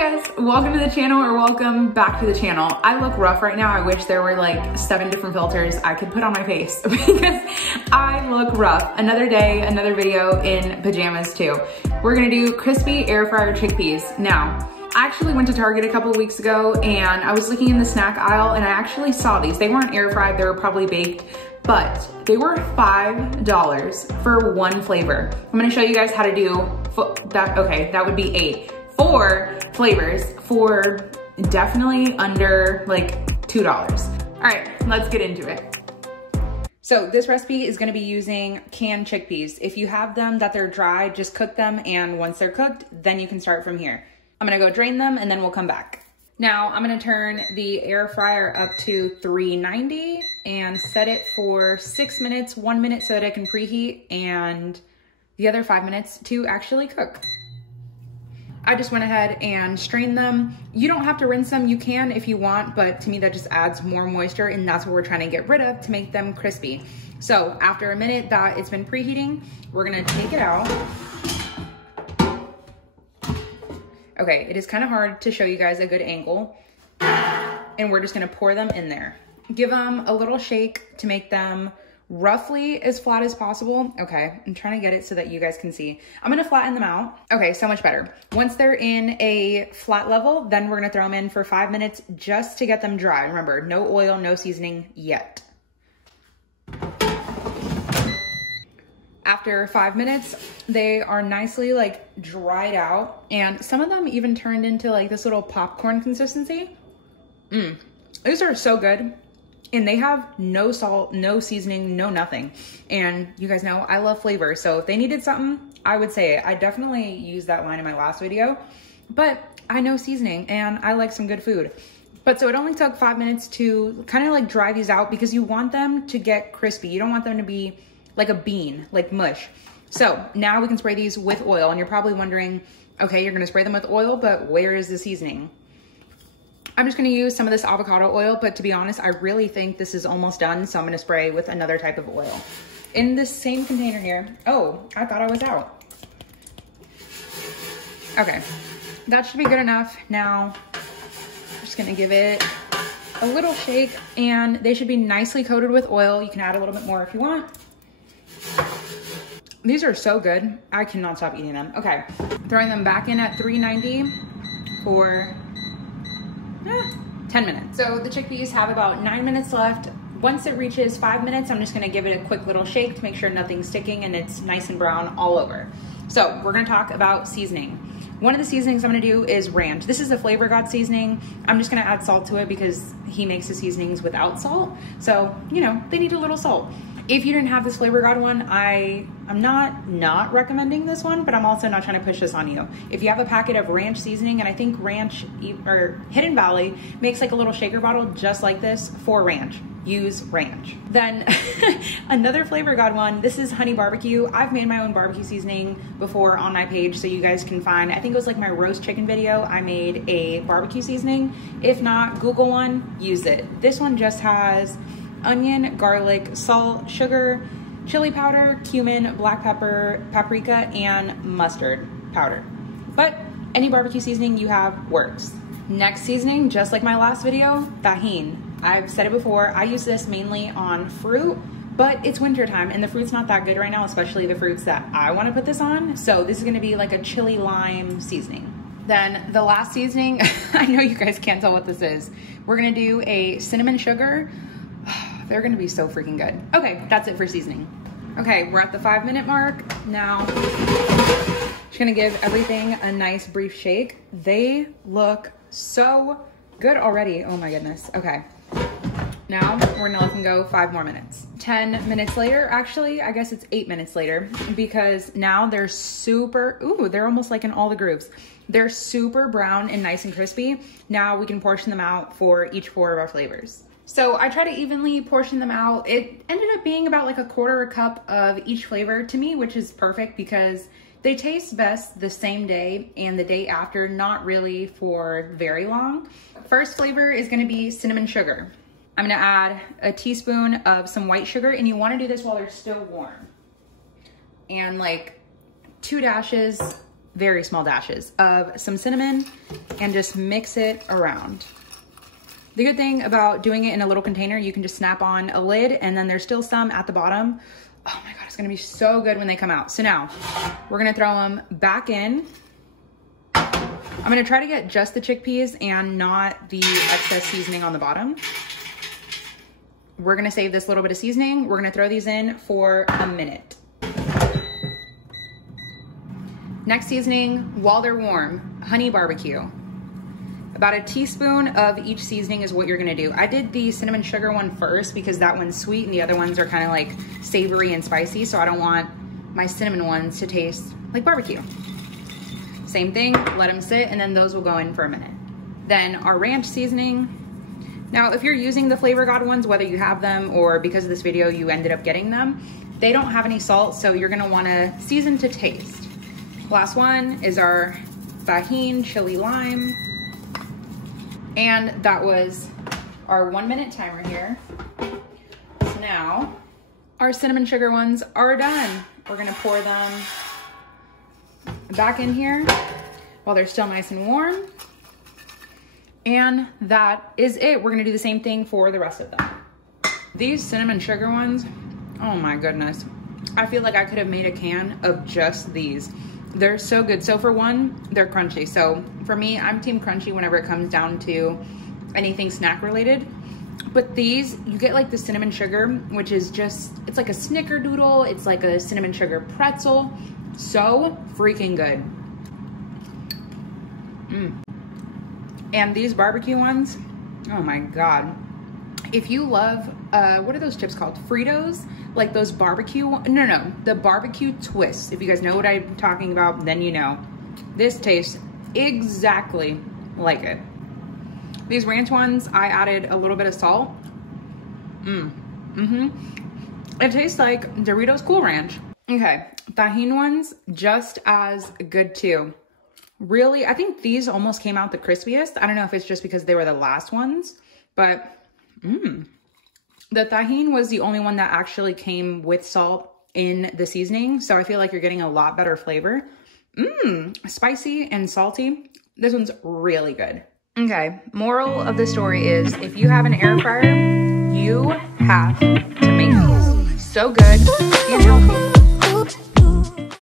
guys, welcome to the channel, or welcome back to the channel. I look rough right now. I wish there were like 7 different filters I could put on my face because I look rough. Another day, another video in pajamas too. We're gonna do crispy air fryer chickpeas. Now, I actually went to Target a couple of weeks ago and I was looking in the snack aisle and I actually saw these. They weren't air fried, they were probably baked, but they were $5 for one flavor. I'm gonna show you guys how to do that. Okay, that would be 8. 4 flavors for definitely under like $2. All right, let's get into it. So this recipe is gonna be using canned chickpeas. If you have them that they're dry, just cook them, and once they're cooked, then you can start from here. I'm gonna go drain them and then we'll come back. Now I'm gonna turn the air fryer up to 390 and set it for 6 minutes, 1 minute so that it can preheat, and the other 5 minutes to actually cook. I just went ahead and strained them. You don't have to rinse them, you can if you want, but to me that just adds more moisture, and that's what we're trying to get rid of to make them crispy. So after a minute that it's been preheating, we're gonna take it out. Okay, it is kind of hard to show you guys a good angle, and we're just gonna pour them in there. Give them a little shake to make them roughly as flat as possible. Okay, I'm trying to get it so that you guys can see. I'm gonna flatten them out. Okay, so much better. Once they're in a flat level, then we're gonna throw them in for 5 minutes just to get them dry. Remember, no oil, no seasoning yet. After 5 minutes, they are nicely like dried out, and some of them even turned into like this little popcorn consistency. These are so good. And they have no salt, no seasoning, no nothing. And you guys know I love flavor. So if they needed something, I would say it. I definitely used that line in my last video, but I know seasoning and I like some good food. But so it only took 5 minutes to kind of like dry these out because you want them to get crispy. You don't want them to be like a bean, like mush. So now we can spray these with oil, and you're probably wondering, okay, you're gonna spray them with oil, but where is the seasoning? I'm just gonna use some of this avocado oil, but to be honest, I really think this is almost done, so I'm gonna spray with another type of oil. In this same container here, oh, I thought I was out. Okay, that should be good enough. Now, I'm just gonna give it a little shake, and they should be nicely coated with oil. You can add a little bit more if you want. These are so good, I cannot stop eating them. Okay, throwing them back in at 390 for 10 minutes. So the chickpeas have about 9 minutes left. Once it reaches 5 minutes, I'm just gonna give it a quick little shake to make sure nothing's sticking and it's nice and brown all over. So we're gonna talk about seasoning. One of the seasonings I'm gonna do is ranch. This is a Flavor God seasoning. I'm just gonna add salt to it because he makes the seasonings without salt. So, you know, they need a little salt. If you didn't have this Flavor God one, I'm not recommending this one, but I'm also not trying to push this on you. If you have a packet of ranch seasoning, and I think Ranch or Hidden Valley makes like a little shaker bottle just like this for ranch, use ranch. Then another Flavor God one, this is honey barbecue. I've made my own barbecue seasoning before on my page, so you guys can find, I think it was like my roast chicken video, I made a barbecue seasoning. If not, Google one, use it. This one just has onion, garlic, salt, sugar, chili powder, cumin, black pepper, paprika, and mustard powder. But any barbecue seasoning you have works. Next seasoning, just like my last video, Tajin. I've said it before, I use this mainly on fruit, but it's winter time and the fruit's not that good right now, especially the fruits that I want to put this on. So this is gonna be like a chili lime seasoning. Then the last seasoning, I know you guys can't tell what this is. We're gonna do a cinnamon sugar. They're gonna be so freaking good. Okay, that's it for seasoning. Okay, we're at the 5 minute mark. Now, just gonna give everything a nice brief shake. They look so good already. Oh my goodness, okay. Now, we're gonna let them go 5 more minutes. 10 minutes later, actually, I guess it's 8 minutes later, because now they're super, ooh, they're almost like in all the grooves. They're super brown and nice and crispy. Now we can portion them out for each 4 of our flavors. So I try to evenly portion them out. It ended up being about like a 1/4 cup of each flavor to me, which is perfect because they taste best the same day and the day after, not really for very long. First flavor is gonna be cinnamon sugar. I'm gonna add a teaspoon of some white sugar, and you wanna do this while they're still warm. And like 2 dashes very small dashes of some cinnamon and just mix it around. The good thing about doing it in a little container, you can just snap on a lid and then there's still some at the bottom. Oh my God, it's gonna be so good when they come out. So now we're gonna throw them back in. I'm gonna try to get just the chickpeas and not the excess seasoning on the bottom. We're gonna save this little bit of seasoning. We're gonna throw these in for a minute. Next seasoning, while they're warm, honey barbecue. About a teaspoon of each seasoning is what you're gonna do. I did the cinnamon sugar one first because that one's sweet and the other ones are kind of like savory and spicy, so I don't want my cinnamon ones to taste like barbecue. Same thing, let them sit, and then those will go in for a minute. Then our ranch seasoning. Now, if you're using the Flavor God ones, whether you have them or because of this video you ended up getting them, they don't have any salt, so you're gonna wanna season to taste. Last one is our Tajin chili lime. And that was our 1 minute timer here. So now our cinnamon sugar ones are done. We're gonna pour them back in here while they're still nice and warm. And that is it. We're gonna do the same thing for the rest of them. These cinnamon sugar ones, oh my goodness. I feel like I could have made a can of just these. They're so good. So for one, they're crunchy. So for me, I'm team crunchy whenever it comes down to anything snack related. But these, you get like the cinnamon sugar, which is just, it's like a snickerdoodle. It's like a cinnamon sugar pretzel. So freaking good. And these barbecue ones, oh my God. If you love, what are those chips called? Fritos? Like those barbecue, no, the barbecue twists. If you guys know what I'm talking about, then you know. This tastes exactly like it. These ranch ones, I added a little bit of salt. It tastes like Doritos Cool Ranch. Okay, Tajin ones, just as good too. Really, I think these almost came out the crispiest. I don't know if it's just because they were the last ones, but the Tajin was the only one that actually came with salt in the seasoning. So I feel like you're getting a lot better flavor. Spicy and salty. This one's really good. Okay, moral of the story is if you have an air fryer, you have to make these. So good and healthy.